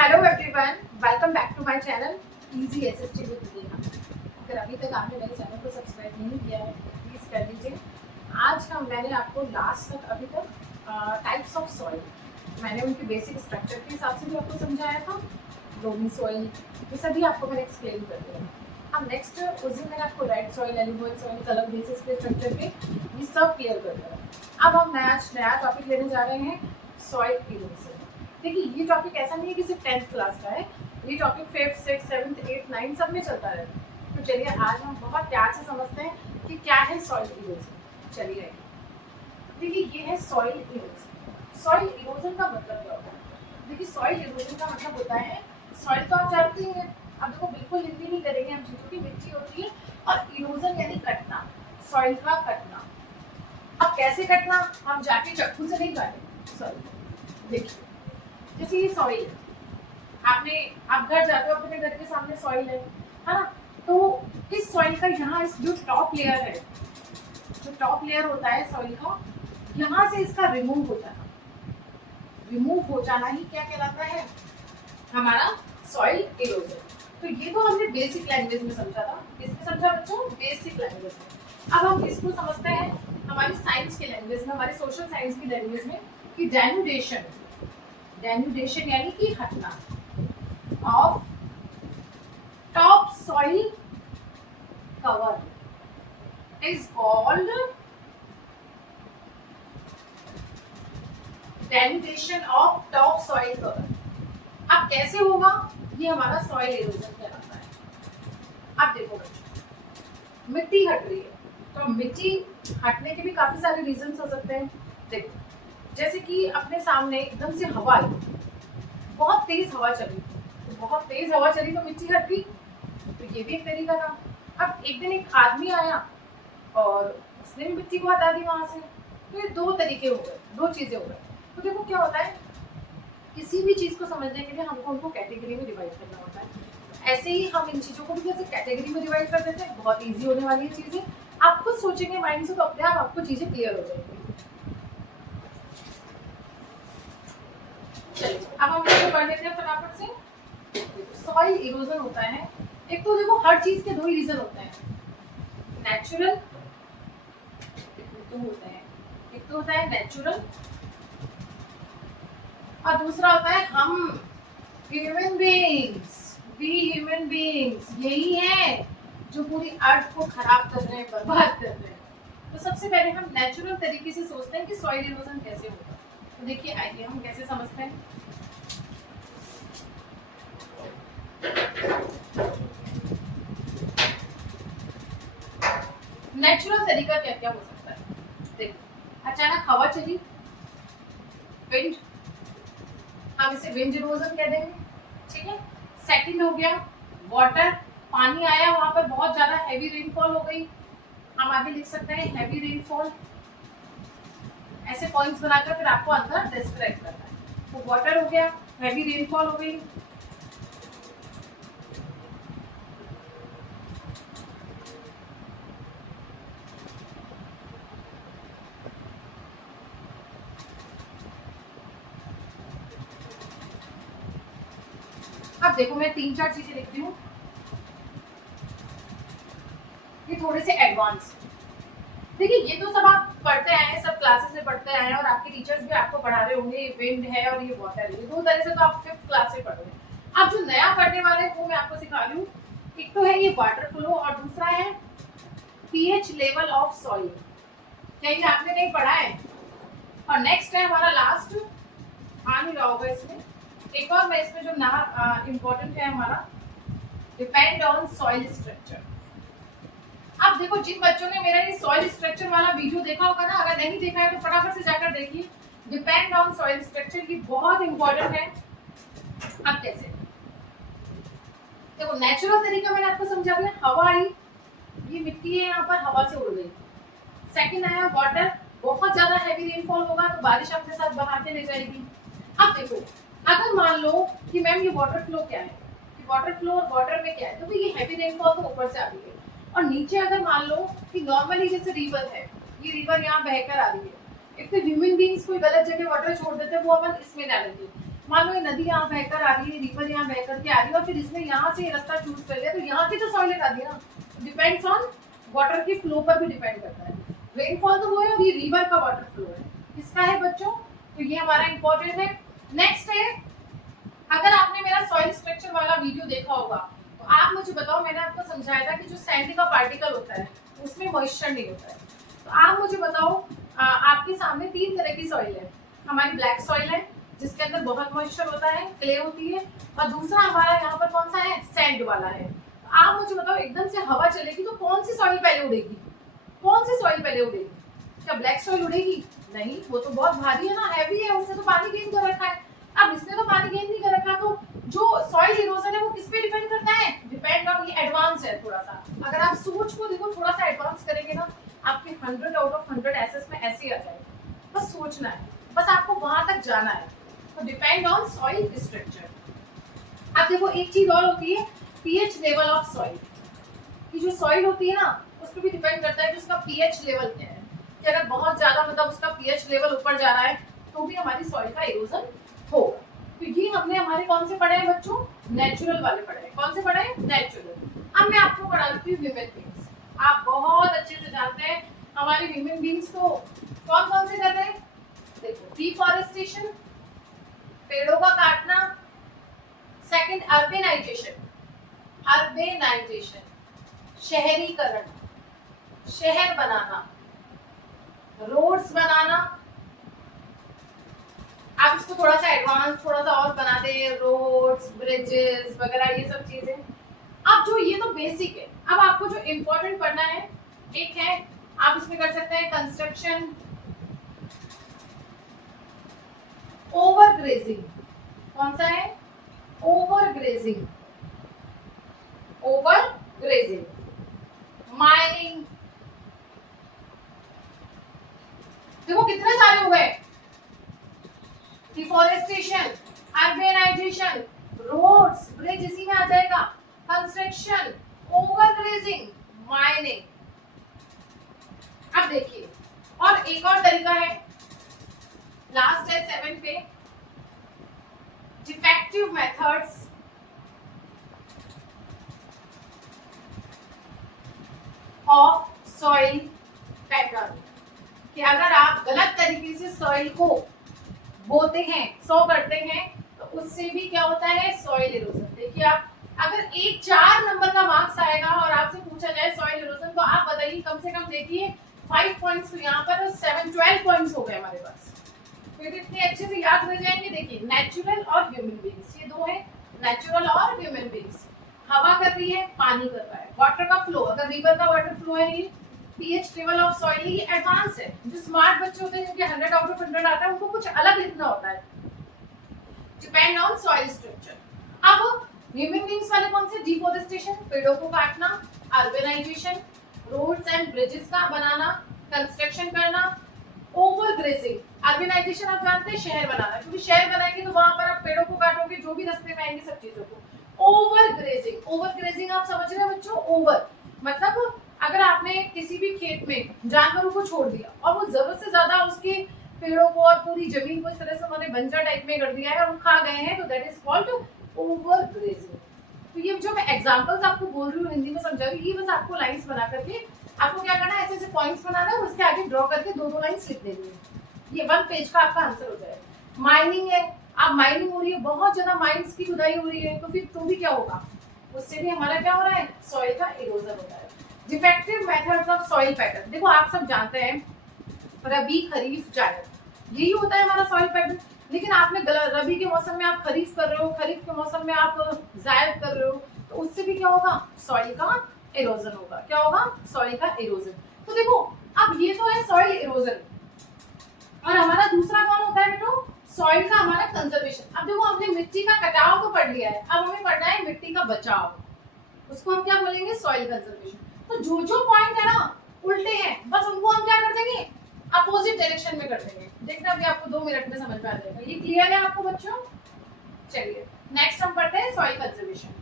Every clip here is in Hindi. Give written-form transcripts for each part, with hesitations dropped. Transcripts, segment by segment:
Hello everyone, welcome back to my channel easy SST with Neha. अगर अभी तक आपने मेरे चैनल को सब्सक्राइब नहीं किया है प्लीज़ कर लीजिए। आज मैंने आपको लास्ट तक अभी तक टाइप्स ऑफ सॉइल, मैंने उनके बेसिक स्ट्रक्चर के हिसाब से भी आपको समझाया था। लोमी सॉइल ये सभी आपको मैंने एक्सप्लेन कर दिया। अब नेक्स्ट उस दिन मैंने आपको रेड सॉइल, एलिमोइड सॉइल, कलर बेसिस पे स्ट्रक्चर पे ये सब क्लियर कर दिया। अब हम नया टॉपिक लेने जा रहे हैं सॉइल इरोजन। देखिए ये टॉपिक ऐसा नहीं है कि सिर्फ 10th क्लास का है, ये topic 5th, 6th, 7th, 8th, 9th सब में चलता रहता है। तो चलिए आज हम बहुत प्यार से समझते हैं कि क्या है सॉइल इरोजन। चलिए देखिए ये है सॉइल इरोजन। सॉइल इरोजन का मतलब क्या होता है? देखिए सॉइल इरोजन का मतलब होता है, सॉइल तो आप जानते ही हैं। अब देखो बिल्कुल हिंदी नहीं करेंगे हम, चीजों की मिट्टी होती है और इरोजन यानी कटना, सॉइल का कटना। अब कैसे कटना, हम जाके चाकू से नहीं काटेंगे सॉइल। देखिए जैसे ये सॉइल है, आप घर जाते हो, अपने घर के सामने सॉइल है ना, तो इस सॉइल का यहाँ इस जो टॉप लेयर है, जो टॉप लेयर होता है सॉइल का, यहाँ से इसका रिमूव हो जाना ही क्या कहलाता है? हमारा सॉइल इरोजन। तो ये तो हमने बेसिक लैंग्वेज में समझा था। किसमें समझा बच्चों? बेसिक लैंग्वेज में। अब हम इसको समझते हैं हमारी साइंस की लैंग्वेज में, हमारी सोशल साइंस की लैंग्वेज में, कि डेनुडेशन यानी कि हटना of top soil cover is called denudation of top soil cover. अब कैसे होगा? ये हमारा सॉइल इरोजन कहलाता है। अब देखो बच्चों, मिट्टी हट रही है, तो मिट्टी हटने के भी काफी सारे रीजन हो सकते हैं। देखो जैसे कि अपने सामने एकदम से हवा आई, बहुत तेज हवा चली, तो बहुत तेज हवा चली तो मिट्टी हट गई, तो ये भी एक तरीका था। अब एक दिन एक आदमी आया और उसने भी मिट्टी को हटा दी वहां से, तो ये दो तरीके हो गए, दो चीजें हो गई। तो देखो क्या होता है, किसी भी चीज को समझने के लिए हमको उनको कैटेगरी में डिवाइड करना होता है। ऐसे ही हम इन चीजों को भी जैसे कैटेगरी में डिवाइड कर देते हैं, बहुत इजी होने वाली है चीजें। आप खुद सोचेंगे माइंड से तो अपने आप आपको चीजें क्लियर हो जाएंगी। चलिए अब हम इसको पढ़ लेते हैं फटाफट से। सॉइल इरोजन होता है, एक तो देखो हर चीज के दो ही रीजन होते हैं, नेचुरल दो होते हैं, एक तो होता है नेचुरल और दूसरा होता है हम ह्यूमन बीइंग्स यही है जो पूरी अर्थ को खराब कर रहे हैं, बर्बाद कर रहे हैं। तो सबसे पहले हम नेचुरल तरीके से सोचते हैं कि सॉइल इरोजन कैसे होगा। तो देखिए आइए हम कैसे समझते हैं। नेचुरल तरीका क्या क्या हो सकता है? देखो अचानक हवा चली, विंड, हम इसे विंड इरोजन कह देंगे, ठीक है। सेकंड हो गया वाटर, पानी आया, वहां पर बहुत ज्यादा हैवी रेनफॉल हो गई, हम आगे लिख सकते हैं हैवी रेनफॉल। ऐसे पॉइंट्स बनाकर फिर आपको अंदर डिस्क्राइब करना है। तो वाटर हो गया, हैवी रेनफॉल हो गई, अब देखो मैं 3-4 चीजें लिखती हूँ, ये थोड़े से एडवांस। देखिए ये तो सब आप पढ़ते आए हैं, सब क्लासेस में पढ़ते आए हैं और आपके टीचर्स भी आपको पढ़ा रहे होंगे। ये विंड है और ये वाटर है, ये दो तरह से तो आप 5th क्लास से पढ़ रहे हैं। अब जो नया पढ़ने वाले हैं वो मैं आपको सिखा रही हूँ। एक तो है ये वाटर फ्लो और दूसरा है पीएच लेवल ऑफ सॉइल। क्या ये आपने नहीं पढ़ा है? और नेक्स्ट है हमारा लास्ट, आ नहीं रहा होगा इसमें, एक और मैं इसमें जो ना इम्पोर्टेंट है हमारा, डिपेंड ऑन सॉइल स्ट्रक्चर। अब देखो जिन बच्चों ने मेरा ये सॉइल स्ट्रक्चर वाला वीडियो देखा होगा ना, अगर नहीं देखा है तो फटाफट से जाकर देखिए। डिपेंड ऑन सॉइल स्ट्रक्चर ये बहुत इंपॉर्टेंट है। अब कैसे? देखो नेचुरल तरीका मैंने आपको समझा दिया, हवा आई, ये मिट्टी है यहाँ पर, हवा से उड़ गई। सेकंड आया वाटर, बहुत ज्यादा हैवी रेनफॉल होगा तो बारिश अपने साथ बहाते ले जाएगी। अब देखो अगर मान लो कि मैम ये वाटर फ्लो क्या है, कि वाटर फ्लो और वाटर में क्या है, तो ये हैवी रेनफॉल तो ऊपर से आ रही है और नीचे अगर मान लो कि नॉर्मली जैसे रिवर है, ये रिवर यहाँ बहकर आ रही है, एक तो ह्यूमन बीइंग्स कोई गलत जगह वाटर छोड़ देते हैं, वो अपन इसमें डालेंगे। मान लो ये नदी यहाँ बहकर आ रही है, रिवर यहाँ बहकर के आ रही है, और फिर इसने यहाँ से रास्ता चूज कर लिया, तो यहाँ की तो सॉइल हटा दी ना। डिपेंड्स ऑन वाटर की फ्लो पर भी डिपेंड करता है। रेनफॉल तो वो है, और ये रिवर का वाटर फ्लो है, किसका है बच्चों? तो ये हमारा इंपॉर्टेंट है। नेक्स्ट है, अगर आपने मेरा सॉइल स्ट्रक्चर वाला वीडियो देखा होगा तो आप मुझे बताओ, मैंने आपको समझाया था कि जो सैंड का पार्टिकल होता है उसमें मॉइस्चर नहीं होता है। तो आप मुझे बताओ, आपके सामने 3 तरह की सॉइल है। हमारी ब्लैक सॉइल है जिसके अंदर बहुत मॉइस्चर होता है, क्ले होती है, और दूसरा हमारा यहाँ पर कौन सा है? सैंड वाला है। तो आप मुझे बताओ, एकदम से हवा चलेगी तो कौन सी सॉइल पहले उड़ेगी? कौन सी सॉइल पहले उड़ेगी? क्या ब्लैक सॉइल उड़ेगी? नहीं, वो तो बहुत भारी है ना, हैवी है, उसने तो पानी गेन कर रखा है। अब इसने तो पानी गेन नहीं कर रखा, तो जो सॉइल इरोजन है वो किस पे डिपेंड करता है? डिपेंड ऑन, ये एडवांस है थोड़ा सा। अगर आप सोच को देखो, थोड़ा सा एडवांस करेंगे ना, आपके 100 आउट ऑफ 100 एसएस में ऐसे ही आ जाएगा। बस सोचना है, बस आपको वहां तक जाना है। तो डिपेंड ऑन सॉइल स्ट्रक्चर। अब देखो, एक चीज और होती है, पीएच लेवल ऑफ सॉइल। की जो सॉइल होती है ना, उस पर भी डिपेंड करता है कि उसका पीएच लेवल क्या है। कि अगर बहुत ज्यादा मतलब उसका पीएच लेवल ऊपर जा रहा है तो भी हमारी सॉइल का इरोजन होगा। तो ये हमने हमारे कौन से पढ़े हैं बच्चों? नेचुरल वाले पढ़े हैं। कौन से पढ़े हैं? नेचुरल। अब मैं आपको पढ़ाती हूँ ह्यूमन बींग्स। आप बहुत अच्छे से जानते हैं हमारे ह्यूमन बींग्स तो कौन कौन से कर रहे हैं। देखो, डिफॉरेस्टेशन, पेड़ों का काटना। सेकंड, अर्बेनाइजेशन, अर्बेनाइजेशन शहरीकरण, शहर बनाना, रोड्स बनाना। आप इसको थोड़ा सा एडवांस, थोड़ा सा और बनाते हैं, रोड्स, ब्रिजेस वगैरह, ये सब चीजें। अब जो ये तो बेसिक है, अब आपको जो इम्पोर्टेंट पढ़ना है, एक है आप इसमें कर सकते हैं कंस्ट्रक्शन, ओवर ग्रेजिंग। कौन सा है? Over grazing, over grazing, mining. देखो कितने सारे हो गए, डिफॉरेस्टेशन, अर्बेनाइजेशन, रोड्स, ब्रिज इसी में आ जाएगा, कंस्ट्रक्शन, ओवरग्रेजिंग, माइनिंग। अब देखिए, और एक और तरीका है, लास्ट है 7 पे, defective methods of soil pattern. कि अगर आप गलत तरीके से सॉइल को बोते हैं, सो करते हैं, तो उससे भी क्या होता है? Soil erosion. देखिए, आप अगर 4 नंबर का मार्क्स आएगा और आपसे पूछा जाए सॉइल इरोजन, तो आप बताइए, कम से कम देखिए 5 पॉइंट्स तो यहाँ पर 7 12 पॉइंट्स हो गए हमारे पास। फिर इतने अच्छे से याद रह जाएंगे। देखिए, नेचुरल और ह्यूमन बीइंग्स, ये दो है, नेचुरल और ह्यूमन बीइंग्स। हवा कर रही है, पानी कर रहा है, वाटर का फ्लो, अगर रिवर का वाटर फ्लो है, ये पीएच लेवल ऑफ सॉइल, ये एडवांस है। जो स्मार्ट बच्चे होते हैं, जिनके 100 आउट ऑफ 100 आता है, उनको कुछ अलग लिखना होता है। Depend on soil structure. अब ह्यूमन बीइंग्स वाले कौन से? डिफॉरेस्टेशन, पेड़ों को काटना, अर्बेनाइजेशन, रोड्स एंड ब्रिजेस का बनाना, कंस्ट्रक्शन करना, ओवर ग्रेजिंग। अर्बेनाइजेशन आप जानते हैं, शहर बनाना, क्योंकि शहर बनाएंगे तो वहां पर आप पेड़ों को काटोगे, जो भी रास्ते में आएंगे सब चीजों को। ओवर ग्रेजिंग, ओवर ग्रेजिंग आप समझ रहे हैं बच्चों? ओवर मतलब अगर आपने किसी भी खेत में जानवरों को छोड़ दिया और वो जरूरत से ज्यादा उसके पेड़ों को और पूरी जमीन को इस तरह से उन्होंने बंजर टाइप में कर दिया है और वो खा गए हैं, तो that is called over grazing. तो ये जो मैं एग्जांपल्स आपको बोल रही हूँ, हिंदी में समझा रही हूँ, ये बस आपको लाइंस बना करके आपको क्या करना है, ऐसे ऐसे पॉइंट्स बनाना है और उसके आगे ड्रॉ करके 2-2 लाइंस लिख देनी है। ये 1 पेज का आपका आंसर हो जाएगा। माइनिंग है, अब माइनिंग हो रही है, बहुत ज्यादा माइंस की खुदाई हो रही है, तो फिर तो भी क्या होगा, उससे भी हमारा क्या हो रहा है? सॉइल का इरोजन होता है। Defective methods of soil pattern. देखो, आप सब जानते हैं रबी, खरीफ, जायद, यही होता है हमारा सॉइल पैटर्न। लेकिन आपने रबी के मौसम में आप खरीफ कर रहे हो, खरीफ के मौसम में आप जायद कर रहे हो, तो उससे भी क्या होगा? सॉइल का इरोजन होगा। क्या होगा? सॉइल का इरोजन। तो देखो, अब ये तो है सॉइल इरोजन, और हमारा दूसरा कौन होता है बेटो? सॉइल का हमारा कंजर्वेशन। अब देखो, हमने मिट्टी का कटाव तो पढ़ लिया है, अब हमें पढ़ना है मिट्टी का बचाव। उसको हम क्या बोलेंगे? Soil conservation. तो जो जो पॉइंट है ना उल्टे हैं, बस उनको हम क्या कर देंगे? अपोजिट डायरेक्शन में कर देंगे। देखना, अभी आपको 2 मिनट में समझ में आ जाएगा। ये क्लियर है आपको बच्चों? चलिए, नेक्स्ट हम पढ़ते हैं सॉइल कंजर्वेशन।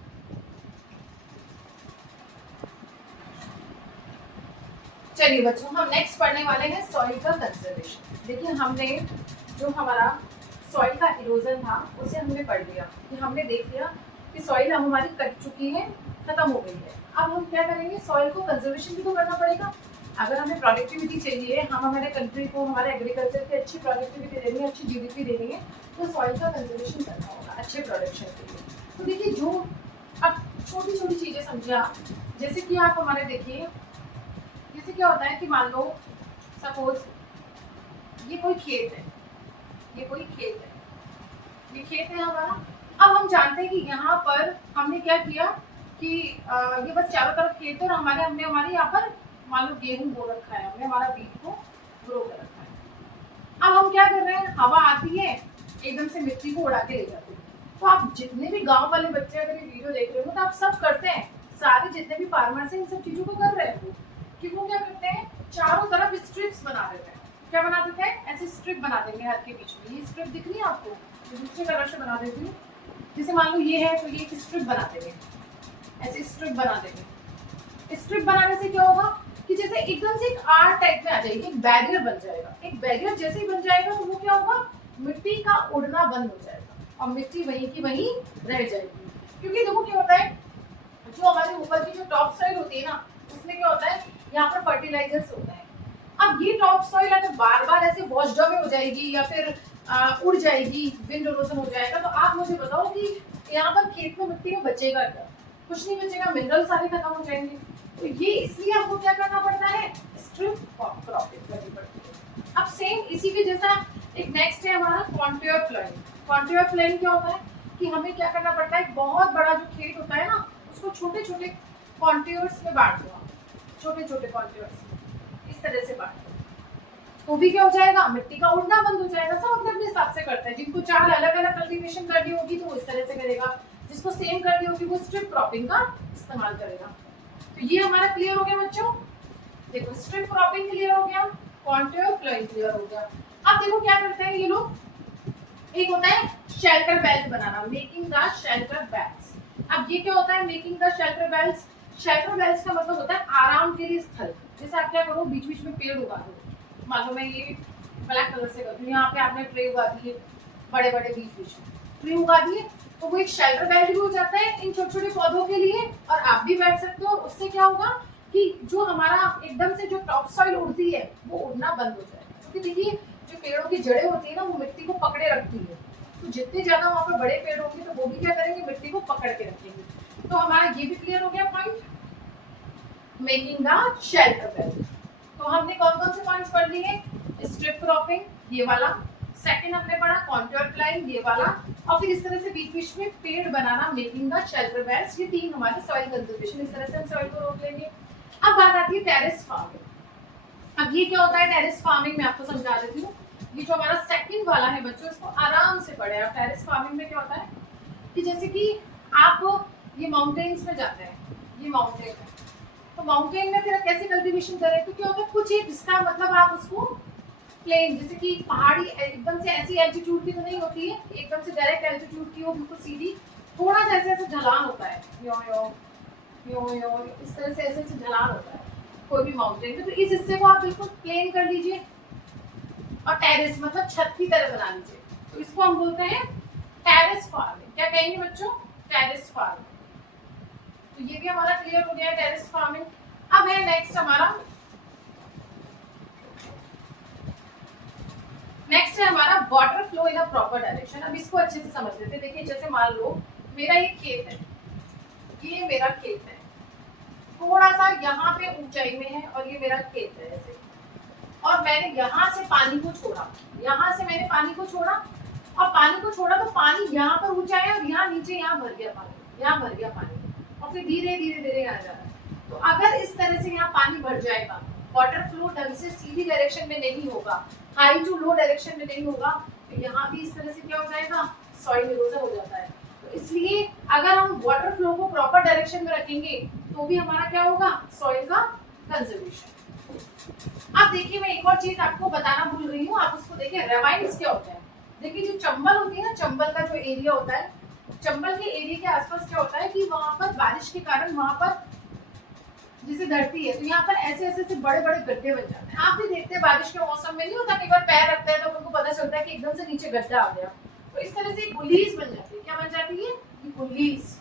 चलिए बच्चों, हम नेक्स्ट पढ़ने वाले हैं सॉइल का कंजर्वेशन। देखिए, हमने जो हमारा सॉइल का इरोजन था उसे हमने पढ़ लिया, कि हमने देख लिया कि सॉइल हमारी कट चुकी है, खत्म हो गई है। अब हम क्या करेंगे, सॉइल को कंजर्वेशन भी तो करना पड़ेगा। अगर हमें प्रोडक्टिविटी चाहिए, हम हमारे कंट्री को, हमारे एग्रीकल्चर की अच्छी प्रोडक्टिविटी देनी है, अच्छी जीडीपी देनी है, तो सॉइल का कंजर्वेशन करना होगा अच्छे प्रोडक्शन के लिए। तो देखिए, जो अब छोटी छोटी चीज़ें समझिए आप, जैसे कि आप हमारे देखिए, जैसे क्या होता है कि मान लो सपोज ये कोई खेत है, ये कोई खेत है, ये खेत है हमारा। अब हम जानते हैं कि यहाँ पर हमने क्या किया कि ये बस चारों तरफ खेत है और हमने हमारे यहाँ पर मान लो गेहूं बो रखा है, हमने हमारा बीज को ग्रो कर रखा है। अब हम क्या कर रहे हैं, हवा आती है एकदम से मिट्टी को उड़ा के ले जाती है। तो आप जितने भी गांव वाले बच्चे अगर ये वीडियो देख रहे हो तो आप सब करते हैं, सारे जितने भी फार्मर्स हैं इन सब चीजों को कर रहे हैं कि वो क्या करते हैं, चारों तरफ स्ट्रिप्स बना देते हैं। क्या बना देते हैं, ऐसे स्ट्रिप बना देंगे हर के बीच में। ये स्ट्रिप दिख रही है आपको, दूसरे कलर से बना देती हूँ। जैसे मान लो ये है तो ये एक स्ट्रिप बना देंगे, ऐसे स्ट्रिप बना देंगे। स्ट्रिप बनाने से क्या होगा कि जैसे एकदम से एक आर टाइप में आ जाएगी, एक बैरियर बन जाएगा। एक बैरियर जैसे ही बन जाएगा तो वो क्या होगा, मिट्टी का उड़ना बंद हो जाएगा और मिट्टी वहीं की वहीं रह जाएगी। क्योंकि देखो क्या होता है, जो हमारे ऊपर की जो टॉप सॉइल होती है ना, उसमें क्या होता है, यहाँ पर फर्टिलाइजर्स होता है। अब ये टॉप सॉइल अगर बार बार ऐसे वॉश्ड अवे हो जाएगी या फिर उड़ जाएगी, विंड इरोजन हो जाएगा, तो आप मुझे बताओ कि यहाँ पर खेत में मिट्टी में बचेगा क्या? कुछ नहीं बचेगा, मिनरल सारे खत्म हो जाएंगे। तो ये इसलिए आपको क्या करना पड़ता है, स्ट्रिप क्रॉपिंग करनी पड़ती है। अब सेम इसी के जैसा एक नेक्स्ट है हमारा कॉन्टूर प्लानिंग। कॉन्टूर प्लानिंग क्या होता है कि हमें क्या करना पड़ता है, बहुत बड़ा जो खेत होता है ना, उसको छोटे छोटे कॉन्टूर्स में बांट दो, छोटे छोटे कॉन्टूर्स इस तरह से बांट दो, तो भी क्या हो जाएगा, मिट्टी का उड़ना बंद हो जाएगा। सब अपने अपने हिसाब से करते हैं। जिनको 4 अलग अलग कल्टीवेशन करनी होगी तो वो इस तरह से करेगा, जिसको सेम करनी होगी वो स्ट्रिप क्रॉपिंग का इस्तेमाल करेगा। तो ये हमारा क्लियर हो गया बच्चों। देखो, स्ट्रिप क्रॉपिंग क्लियर हो गया, कॉन्टूर प्लानिंग क्लियर हो गया। अब देखो क्या करते हैं ये लोग, एक होता है shelter belt banana, making the shelter belts. अब ये क्या होता है, making the shelter belts? Shelter belts का मतलब होता है आराम के लिए स्थल। जैसे आप क्या करो, बीच बीच में पेड़ उगा दो। मान लो मैं ये ब्लैक कलर से कर दूं, यहाँ पे आपने ट्रे उगा दिए, बड़े बड़े बीच बीच में ट्रे उगा दिए, तो वो एक शेल्टर बेल्ट भी हो जाता है इन छोटे छोटे पौधों के लिए, और आप भी बैठ सकते हो। उससे क्या होगा कि जो हमारा एकदम से जो टॉप सॉइल उड़ती है वो उड़ना बंद हो जाएगा। क्योंकि देखिए, जो पेड़ों की जड़ें होती है ना, वो मिट्टी को पकड़े रखती है। तो जितने ज्यादा वहाँ पर बड़े पेड़ होंगे तो वो भी क्या करेंगे, मिट्टी को पकड़ के रखेंगे। तो हमारा ये भी क्लियर हो गया point, making the shelter belt. तो हमने कौन कौन से पॉइंट्स पढ़ लिए, स्ट्रिप क्रॉपिंग ये वाला, सेकंड हमने पढ़ा कॉन्टूर प्लानिंग ये वाला, और फिर इस तरह से बीच बीच में पेड़ बनाना, मेकिंग द शेल्टर बेल्ट्स। ये 3 हमारे सॉइल कंजर्वेशन, इस तरह से हम सॉइल को रोक लेंगे। अब बात आती है टेरेस फार्मिंग। अब ये क्या होता है टेरेस फार्मिंग, मैं आपको समझा देती हूँ। ये जो हमारा सेकंड वाला है बच्चों, इसको आराम से पढ़े आप। टेरेस फार्मिंग में क्या होता है कि जैसे कि आप ये माउंटेन्स में जाते हैं, ये माउंटेन है, तो माउंटेन में फिर कैसे कल्टीवेशन करें, तो क्या होता है, कुछ एक हिस्सा मतलब आप उसको प्लेन, जैसे कि पहाड़ी एकदम से ऐसी एल्टीट्यूड की तो नहीं होती है, एकदम से डायरेक्ट एल्टीट्यूड की हो, बिल्कुल सीधी, थोड़ा सा ऐसे ऐसे ढलान होता है, यो यो यो यो इस तरह से ऐसे ऐसे ढलान होता है कोई भी माउंटेन में। तो इस हिस्से को आप बिल्कुल प्लेन कर लीजिए और टेरेस मतलब छत की तरह बना लीजिए। तो इसको हम बोलते हैं टेरेस फार्मिंग। क्या कहेंगे बच्चों, टेरेस फार्मिंग। तो ये भी हमारा क्लियर हो गया टेरेस फार्मिंग। अब है नेक्स्ट हमारा, नेक्स्ट है हमारा water flow in a proper direction. अब इसको अच्छे से समझ लेते हैं। देखिए, जैसे मान लो मेरा ये खेत है, ये मेरा खेत है, थोड़ा सा यहाँ पे ऊंचाई में है और ये मेरा खेत है ऐसे, और मैंने यहाँ से पानी को छोड़ा, यहाँ से मैंने पानी को छोड़ा और पानी को छोड़ा, तो पानी यहाँ पर ऊंचा है और यहाँ नीचे यहाँ भर गया पानी, यहाँ भर गया पानी, और फिर धीरे धीरे धीरे आ जा रहा है। तो अगर इस तरह से यहाँ पानी भर जाएगा, वाटर फ्लो ढंग से सीधी डायरेक्शन में नहीं होगा, हाई टू लो डायरेक्शन में नहीं होगा, तो यहाँ भी इस तरह से क्या हो जाएगा, सॉइल इरोजन हो जाता है। तो इसलिए अगर हम वाटर फ्लो को प्रॉपर डायरेक्शन में रखेंगे तो भी हमारा क्या होगा, सॉइल का कंजर्वेशन। अब देखिए, मैं एक और चीज आपको बताना भूल रही हूँ, आप उसको देखिए, रेवाइन्स क्या होता है। देखिए, जो चंबल होती है ना, चंबल का जो एरिया होता है, चंबल के एरिया के आसपास क्या होता है कि वहां पर बारिश के कारण वहां पर जैसे धरती है, तो यहाँ पर ऐसे ऐसे से बड़े बड़े गड्ढे बन जाते हैं। आप भी देखते हैं बारिश के मौसम में नहीं होता, कई बार पैर रखते हैं तो उनको पता चलता है कि एकदम से नीचे गड्ढा आ गया। तो इस तरह से गुलीज बन जाती है। क्या बन जाती है? गुलीज,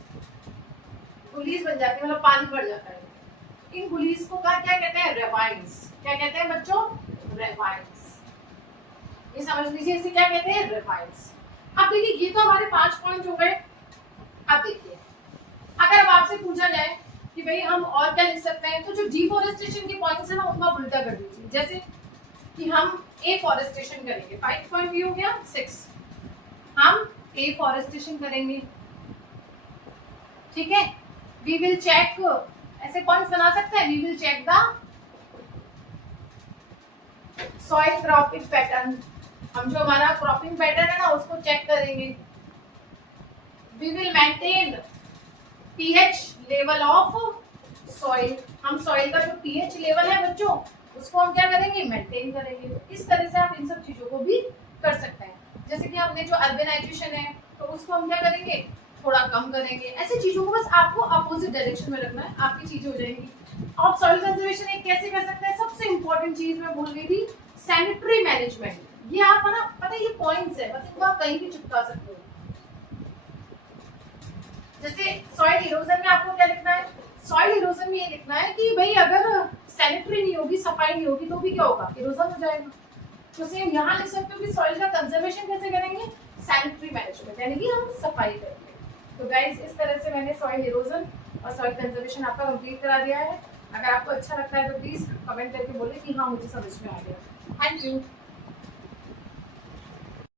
गुलीज बन जाती है, मतलब पानी भर जाता है। इन गुलीज को क्या कहते हैं? रेवाइन्स। क्या कहते हैं बच्चों? रेवाइन्स। ये समझ लीजिए इसे क्या कहते हैं? रेवाइन्स। अब देखिए ये तो हमारे 5 पॉइंट हो गए। अब देखिए अगर अब आपसे पूछा जाए कि भाई हम और क्या लिख सकते हैं, तो जो डिफॉरेस्टेशन के पॉइंट्स है ना उनको आप उल्टा कर दीजिए। जैसे कि हम एफॉरेस्टेशन करेंगे, 5 पॉइंट भी हो गया। 6 हम एफॉरेस्टेशन करेंगे, ठीक है। वी विल चेक, ऐसे पॉइंट्स बना सकते हैं। We will check the soil cropping pattern, हम जो हमारा क्रॉपिंग पैटर्न है ना उसको चेक करेंगे। We will maintain pH level of soil, हम सॉइल का जो पीएच लेवल है बच्चों उसको हम क्या करेंगे? मेंटेन करेंगे। इस तरह से आप इन सब चीजों को भी कर सकते हैं। जैसे कि हमने जो अर्बनाइजेशन है तो उसको हम क्या करेंगे? थोड़ा कम करेंगे। ऐसी चीजों को बस आपको अपोजिट डायरेक्शन में रखना है, आपकी चीजें हो जाएंगी। और सॉइल कंजर्वेशन एक कैसे कर सकते हैं? सबसे इंपॉर्टेंट चीज मैं बोल रही थी, सैनिटरी मैनेजमेंट। ये आप ना पता है ये पॉइंट्स है, बस इनको आप कहीं भी चिपका सकते हो। जैसे सॉइल इरोजन में आपको क्या लिखना है? सॉइल इरोजन में ये लिखना है कि भाई अगर सैनिटरी नहीं होगी, सफाई नहीं होगी तो भी क्या होगा? इरोजन हो जाएगा। तो सेम यहाँ लिख सकते हो कि सॉइल का कंजर्वेशन कैसे करेंगे? सैनिटरी मैनेजमेंट, यानी कि हम सफाई करेंगे। तो गाइस इस तरह से मैंने सॉइल इरोजन और सॉइल कंजर्वेशन आपका कंप्लीट करा दिया है। अगर आपको अच्छा लगता है तो प्लीज कमेंट करके बोले कि हाँ मुझे समझ में आ गया। Thank you.